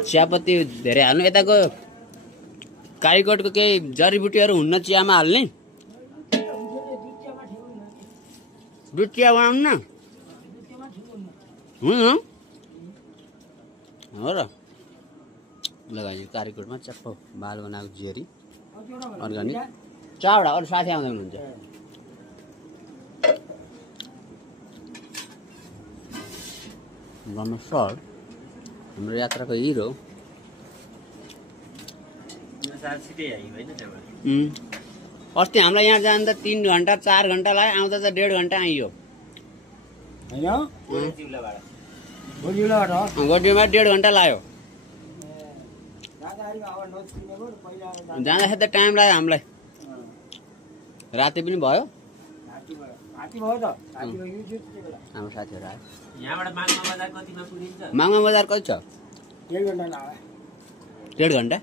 चियापत्ती धेरै हाल्नु यताको कालीकोटको केही जडीबुटीहरू हुन्न चियामा हाल्ने दुध चिया बनाउनु न हो र लगाइयो कालीकोटमा चप्पो बाल बनाएको जेरी अर्ग्यानिक चारवटा अरू साथी आउँदै हुनुहुन्छ रमेश सर हाम्रो यात्राको हिरो अस्ति हामीलाई यहाँ जाँदा 3 घण्टा 4 घण्टा लाग्यो आउँदा त 1.5 घण्टा आइयो गोडीमा 1.5 घण्टा लाग्यो जाँदाखेरि त टाइम लाग्यो हामीलाई राति पनि भयो हाम्रो साथीहरू आयो माङमा बजार कति छ 1.5 घण्टा लाग्यो 1.5 घण्टा